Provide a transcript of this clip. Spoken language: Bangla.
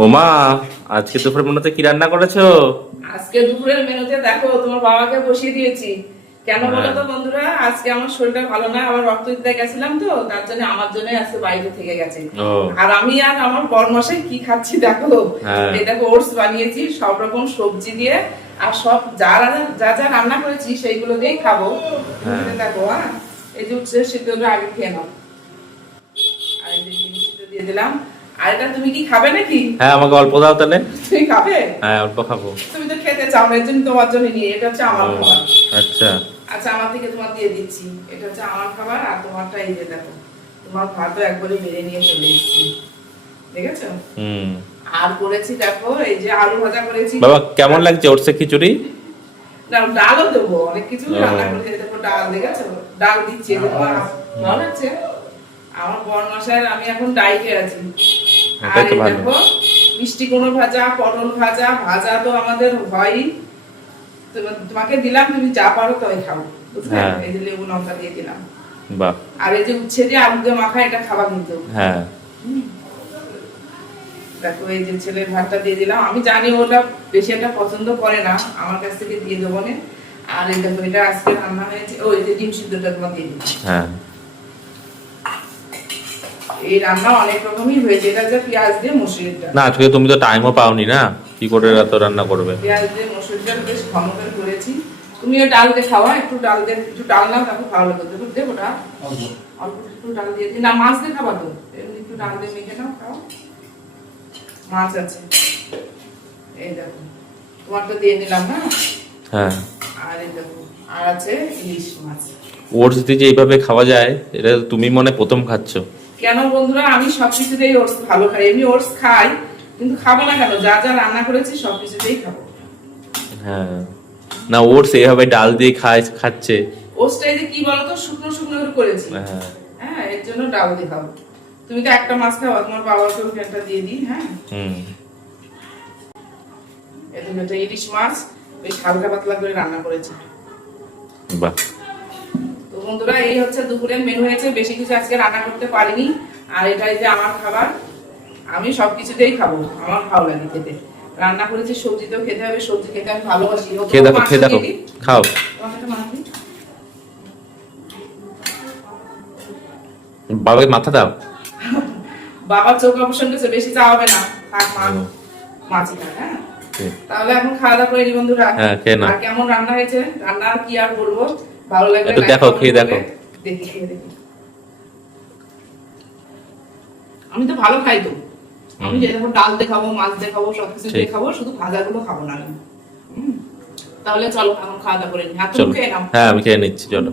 ওমা, আজকে দুপুরের মেনুতে কি রান্না করেছো? আজকে দুপুরের মেনুতে দেখো তোমার বাবাকে বসিয়ে দিয়েছি। কেন বলো তো বন্ধুরা, আজকে আমার শরীরটা ভালো না, আবার রক্ত দিতে গেছিলাম তো, তার জন্য আমার জন্য আজকে বাইরে থেকে গেছে। আর আমি আর আমার বরমশাই কি খাচ্ছি দেখো। এই দেখো ওটস বানিয়েছি সব রকম সবজি দিয়ে, আর সব যা যা যা রান্না করেছি সেইগুলো দিয়েই খাবো। দেখো এই যে উঠছে সেগুলো আগে খেয়ে নাও। আর এই যে ডিম সিদ্ধ দিয়ে দিলাম। আর এটা তুমি কি খাবে নাকি? হ্যাঁ, আমাকে অল্প দাও তাহলে। তুমি খাবে? হ্যাঁ, অল্প খাবো। তুমি তো খেতে চাও না, এর জন্য তোমার জন্য নিয়ে, এটা হচ্ছে আমার খাবার। আচ্ছা আচ্ছা, আমার থেকে তোমার দিয়ে দিচ্ছি। এটা হচ্ছে আমার খাবার, আর তোমারটা এই যে দেখো, তোমার ভাতও একবারে বেড়ে নিয়ে চলে এসেছি, দেখেছো? আর করেছি দেখো এই যে আলু ভাজা করেছি। বাবা, কেমন লাগছে ওটসে খিচুড়ি? না, ডালও দেবো, অনেক কিছু রান্না করেছি। দেখো ডাল, দেখেছো? ডাল দিচ্ছি। তোমার ভালো লাগছে? আমার বরমশাইয়ের আমি এখন ডাইটে আছি। আর এই দেখো মিষ্টি কুমড়ো ভাজা, পটল ভাজা, ভাজা তো আমাদের হয়ই। তোমাকে দিলাম, তুমি যা পারো তাই খাও, বুঝলে? এই যে লেবু লঙ্কা দিয়ে দিলাম। বাহ। আর এই যে উচ্ছে দিয়ে আলু দিয়ে মাখা, এটা খাবা কিন্তু। হ্যাঁ, দেখো এই যে ছেলের ভাতটা দিয়ে দিলাম। আমি জানি ওটা বেশি একটা পছন্দ করে না, আমার কাছ থেকে দিয়ে দেবো না। আর এই দেখো এটা আজকে রান্না হয়েছে, ওই যে ডিম সিদ্ধটা তোমার দিয়ে দিলাম। হ্যাঁ, এই রান্না অনেক রকমই হয়েছে। এটা যে পেঁয়াজ দিয়ে মসুরির ডাল। না, আজকে তুমি তো টাইমও পাওনি না, কি করে এত রান্না করবে? পেঁয়াজ দিয়ে মসুরির ডাল বেশ ঘন করে করেছি। তুমিও ডাল দিয়ে খাওয়া, একটু ডাল দিয়ে, একটু ডাল নাও, তারপর ভালো লাগবে। দেখো দেবো ডাল, অল্প একটু ডাল দিয়ে দিই। না, মাছ দিয়ে খাবা তো, এমনি একটু ডাল দিয়ে মেখে নাও, খাও। মাছ আছে, এই দেখো তোমারটা দিয়ে নিলাম। হ্যাঁ, আর এই দেখো আর আছে ইলিশ মাছ। ওটস দিয়ে যে এইভাবে খাওয়া যায়, এটা তুমি মনে প্রথম খাচ্ছ? কেন বন্ধুরা, আমি সবকিছুতেই ওটস ভালো খাই। এমনি ওটস খাই, কিন্তু খাবো না কেন? যা যা রান্না করেছি সবকিছুতেই খাবো। হ্যাঁ, না ওটস এইভাবে ডাল দিয়ে খাচ্ছে। ওটসটা এই যে কি বলতো, শুকনো শুকনো করে করেছি। হ্যাঁ, এর জন্য ডাল দিয়ে খাবো। তুমি তো একটা মাছ খাও, তোমার বাবাকেও একটা দিয়ে দিই। হ্যাঁ, এটা ইলিশ মাছ বেশ হালকা পাতলা করে রান্না করেছি। বাহ। তো বন্ধুরা, এই হচ্ছে দুপুরের মেনু হয়েছে। বেশি কিছু আজকে রান্না করতে পারিনি। আর এটাই যে আমার খাবার, আমি সবকিছুতেই খাবো, আমার ভালো লাগে খেতে। রান্না করেছি, সবজিতেও খেতে হবে, সবজি খেতে আমি ভালোবাসি। খেয়ে দেখো, খেয়ে দেখো, খাও। বাবাকে মাথা দাও। বাবার চোখ অপারেশন করেছে, বেশি চা হবে না, থাক মা, মাছি থাক। হ্যাঁ, তাহলে এখন খাওয়া দাওয়া করে নি বন্ধুরা। আর কেমন রান্না হয়েছে, রান্না আর কি আর বলবো, ভালো লাগলে একটু দেখো, খেয়ে দেখো। দেখি, খেয়ে দেখি। আমি তো ভালো খাই তো, আমি যে দেখো ডাল দিয়ে খাবো, মাছ দিয়ে খাবো, সবকিছু দিয়ে খাবো, শুধু ভাজাগুলো খাবো না। তাহলে চলো এখন খাওয়া দাওয়া করে নি। হাত খেয়ে নাও। হ্যাঁ, আমি খেয়ে নিচ্ছি, চলো।